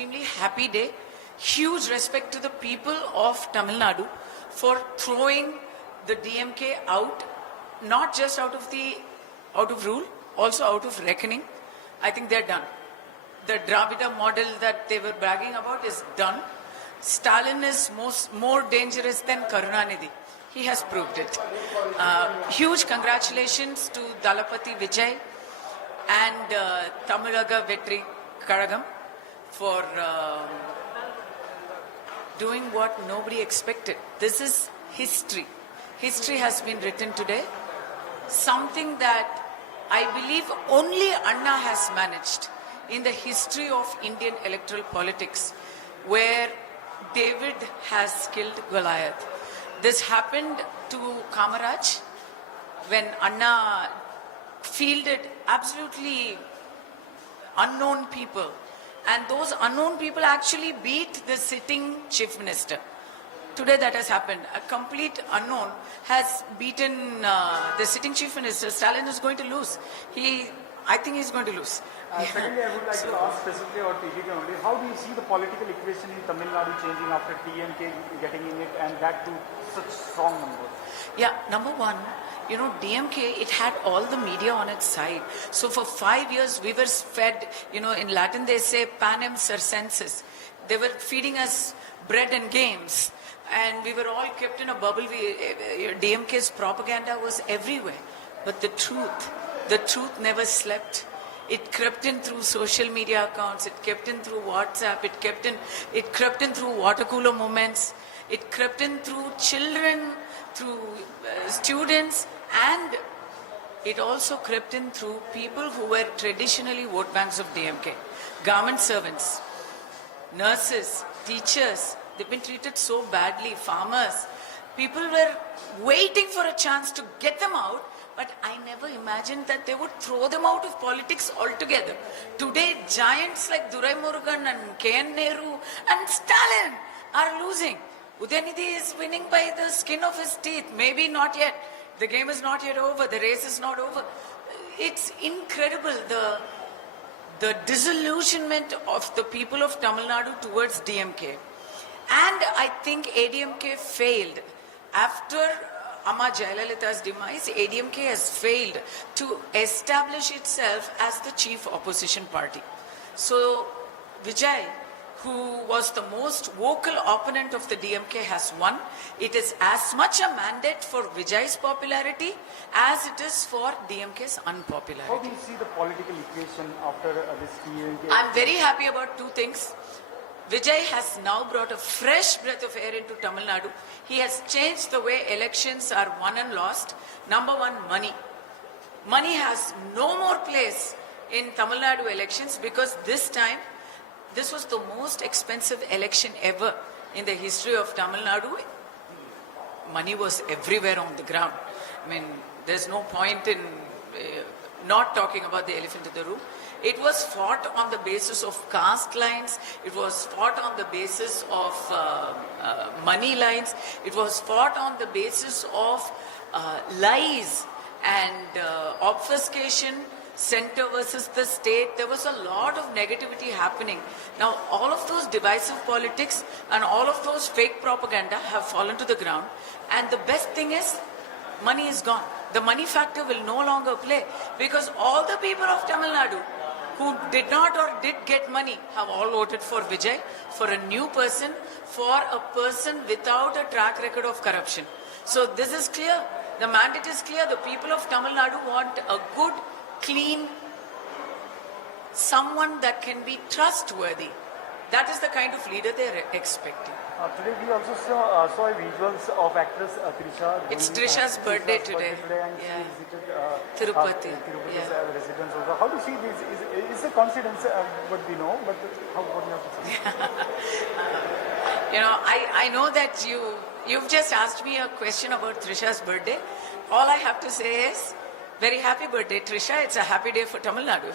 extremely happy day. Huge respect to the people of Tamil Nadu for throwing the DMK out, not just out of rule, also out of reckoning. I think they're done. The Dravida model that they were bragging about is done. Stalin is more dangerous than Karunanidhi. He has proved it. Huge congratulations to Dalapati Vijay and Tamilaga Vetri Karagam for doing what nobody expected. This is history. History has been written today. Something that I believe only Anna has managed in the history of Indian electoral politics, where David has killed Goliath. This happened to Kamaraj when Anna fielded absolutely unknown people, and those unknown people actually beat the sitting chief minister. Today that has happened. A complete unknown has beaten the sitting chief minister. Stalin is going to lose. I think he's going to lose. Secondly, I would like to ask specifically about TDK only. How do you see the political equation in Tamil Nadu changing after TMK getting in it, and that to such strong numbers? Yeah, number one, DMK, it had all the media on its side. So for 5 years, we were fed, in Latin they say panem circenses. They were feeding us bread and games. And we were all kept in a bubble. DMK's propaganda was everywhere. But the truth never slept. It crept in through social media accounts. It crept in through WhatsApp. It crept in through water cooler moments. It crept in through children, through students, and it also crept in through people who were traditionally vote banks of DMK. Government servants, nurses, teachers, they've been treated so badly. Farmers, people were waiting for a chance to get them out, but I never imagined that they would throw them out of politics altogether. Today, giants like Durai Murugan and K.N. Nehru and Stalin are losing. Udayanidhi is winning by the skin of his teeth. Maybe not yet. The game is not yet over. The race is not over. It's incredible, the disillusionment of the people of Tamil Nadu towards DMK. And I think ADMK failed. After Amma Jayalalitha's demise, ADMK has failed to establish itself as the chief opposition party. So Vijay, who was the most vocal opponent of the DMK, has won. It is as much a mandate for Vijay's popularity as it is for DMK's unpopularity. How do you see the political equation after this DMK? I'm very happy about two things. Vijay has now brought a fresh breath of air into Tamil Nadu. He has changed the way elections are won and lost. Number one, money. Money has no more place in Tamil Nadu elections because this was the most expensive election ever in the history of Tamil Nadu. Money was everywhere on the ground. I mean, there's no point in not talking about the elephant in the room. It was fought on the basis of caste lines. It was fought on the basis of money lines. It was fought on the basis of lies and obfuscation, center versus the state. There was a lot of negativity happening. Now, all of those divisive politics and all of those fake propaganda have fallen to the ground. And the best thing is, money is gone. The money factor will no longer play because all the people of Tamil Nadu who did not or did get money have all voted for Vijay, for a new person, for a person without a track record of corruption. So this is clear. The mandate is clear. The people of Tamil Nadu want a good, clean, someone that can be trustworthy. That is the kind of leader they are expecting. Today we also saw visuals of actress Trisha. It's Trisha's birthday today. And yeah. she visited Tirupati. Tirupati's residence also. How do you see this? Is a coincidence what we know, but what do you have to say? I know that you've just asked me a question about Trisha's birthday. All I have to say is, very happy birthday, Trisha. It's a happy day for Tamil Nadu.